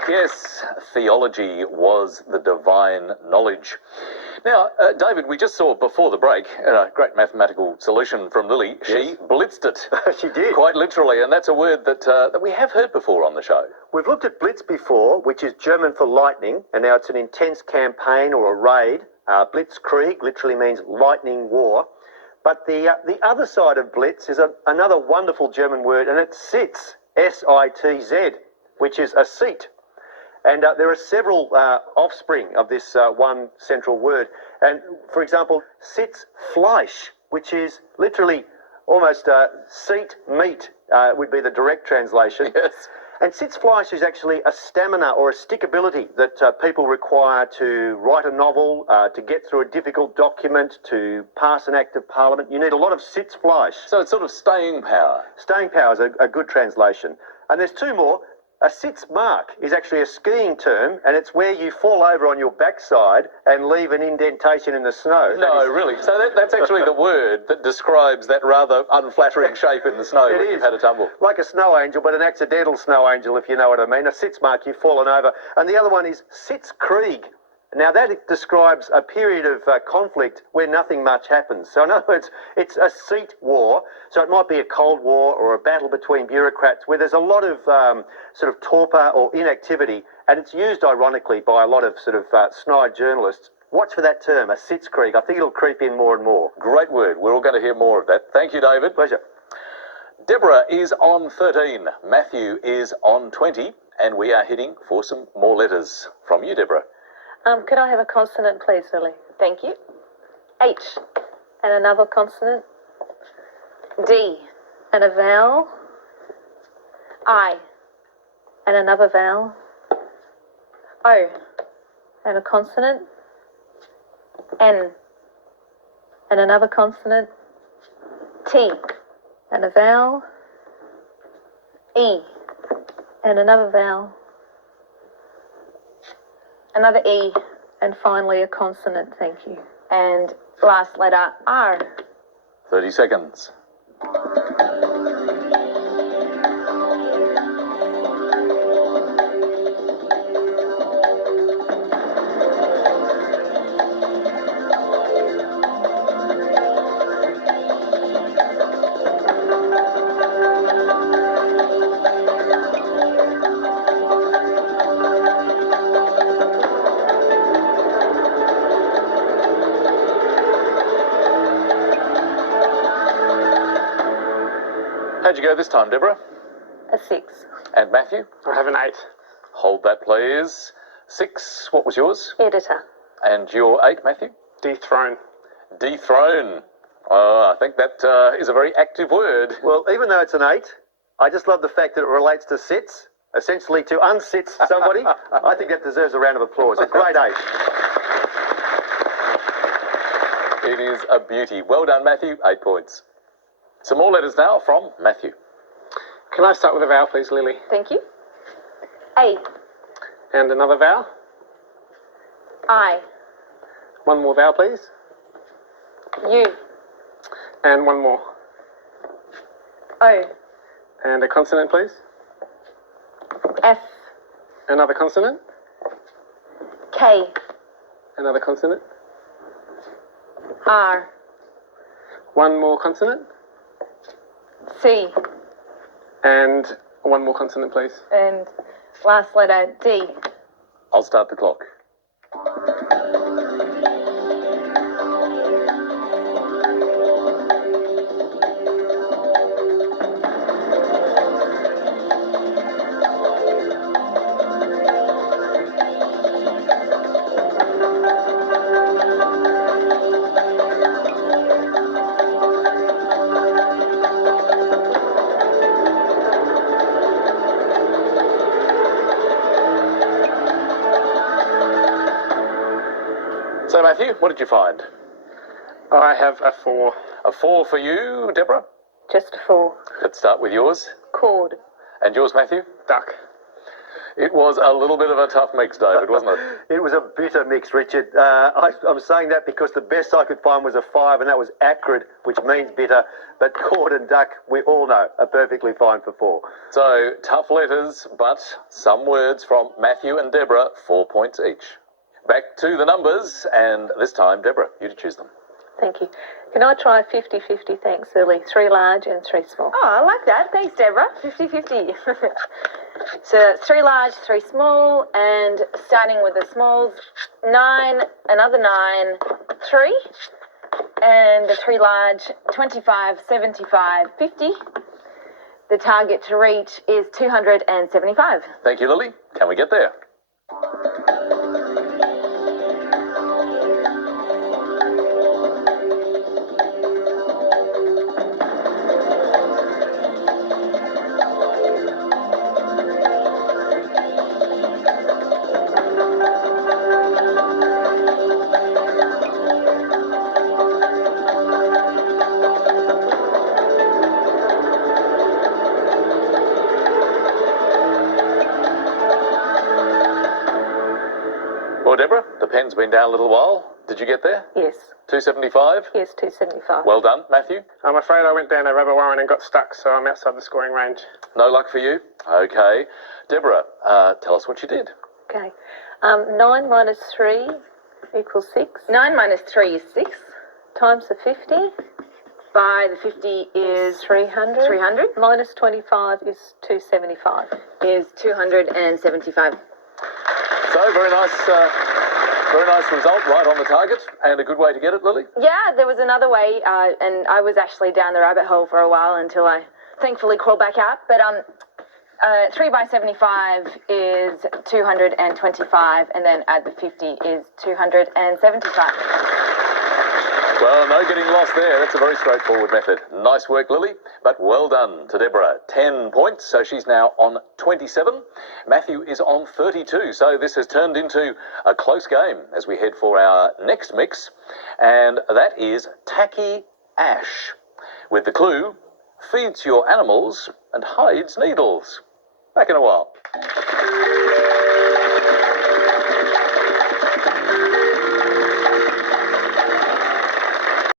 correct, yes. Theology was the divine knowledge. Now, David, we just saw before the break a great mathematical solution from Lily. She blitzed it. She did. Quite literally, and that's a word that we have heard before on the show. We've looked at blitz before, which is German for lightning, and now it's an intense campaign or a raid. Blitzkrieg literally means lightning war. But the other side of blitz is another wonderful German word, and it's Sitz, S-I-T-Z, which is a seat. And there are several offspring of this one central word. And, for example, Sitzfleisch, which is literally almost seat meat, would be the direct translation. Yes. And Sitzfleisch is actually a stamina or a stickability that people require to write a novel, to get through a difficult document, to pass an act of parliament. You need a lot of Sitzfleisch. So it's sort of staying power. Staying power is a good translation. And there's two more. A Sitzmark is actually a skiing term, and it's where you fall over on your backside and leave an indentation in the snow. No, really. So that's actually the word that describes that rather unflattering shape in the snow when you've had a tumble. Like a snow angel, but an accidental snow angel, if you know what I mean. A Sitzmark, you've fallen over. And the other one is Sitzkrieg. Now, that describes a period of conflict where nothing much happens. So, in other words, it's a seat war. So it might be a Cold War or a battle between bureaucrats where there's a lot of sort of torpor or inactivity, and it's used ironically by a lot of sort of snide journalists. Watch for that term, a Sitzkrieg. I think it'll creep in more and more. Great word. We're all going to hear more of that. Thank you, David. Pleasure. Deborah is on 13. Matthew is on 20. And we are heading for some more letters from you, Deborah. Could I have a consonant, please, Lily? Thank you. H. And another consonant. D. And a vowel. I. And another vowel. O. And a consonant. N. And another consonant. T. And a vowel. E. And another vowel. Another E, and finally a consonant, thank you. And last letter, R. 30 seconds. How'd you go this time, Deborah? A 6. And Matthew? I have an 8. Hold that, please. 6, what was yours? Editor. And your 8, Matthew? Dethrone. Dethrone. Oh, I think that is a very active word. Well, even though it's an 8, I just love the fact that it relates to sits, essentially to unsits somebody. I think that deserves a round of applause. A great 8. It is a beauty. Well done, Matthew. 8 points. Some more letters now from Matthew. Can I start with a vowel, please, Lily? Thank you. A. And another vowel? I. One more vowel, please. U. And one more. O. And a consonant, please. F. Another consonant. K. Another consonant. R. One more consonant. C. And one more consonant, please. And last letter, D. I'll start the clock. So, Matthew, what did you find? I have a 4. A 4 for you, Deborah? Just 4. Let's start with yours. Chord. And yours, Matthew? Duck. It was a little bit of a tough mix, David, wasn't it? It was a bitter mix, Richard. I'm saying that because the best I could find was a 5, and that was acrid, which means bitter. But cord and duck, we all know, are perfectly fine for 4. So, tough letters, but some words from Matthew and Deborah, 4 points each. Back to the numbers, and this time, Deborah, you to choose them. Thank you. Can I try 50-50? Thanks, Lily. 3 large and 3 small. Oh, I like that. Thanks, Deborah. 50-50. So 3 large, 3 small, and starting with the smalls, 9, another 9, 3, and the 3 large, 25, 75, 50. The target to reach is 275. Thank you, Lily. Can we get there? Well, Deborah, the pen's been down a little while. Did you get there? Yes. 275? Yes, 275. Well done, Matthew. I'm afraid I went down a rubber warren and got stuck, so I'm outside the scoring range. No luck for you? Okay. Deborah, tell us what you did. Okay. 9 minus 3 equals 6. 9 minus 3 is 6. Times the 50 By the 50 is 300. 300. Minus 25 is 275. Is 275. So, very nice result, right on the target, and a good way to get it, Lily. Yeah, there was another way, and I was actually down the rabbit hole for a while until I thankfully crawled back out. But 3 by 75 is 225, and then add the 50 is 275. Well, no getting lost there. That's a very straightforward method. Nice work, Lily, but well done to Deborah. 10 points, so she's now on 27. Matthew is on 32, so this has turned into a close game as we head for our next mix, and that is tacky ash, with the clue, feeds your animals and hides needles. Back in a while.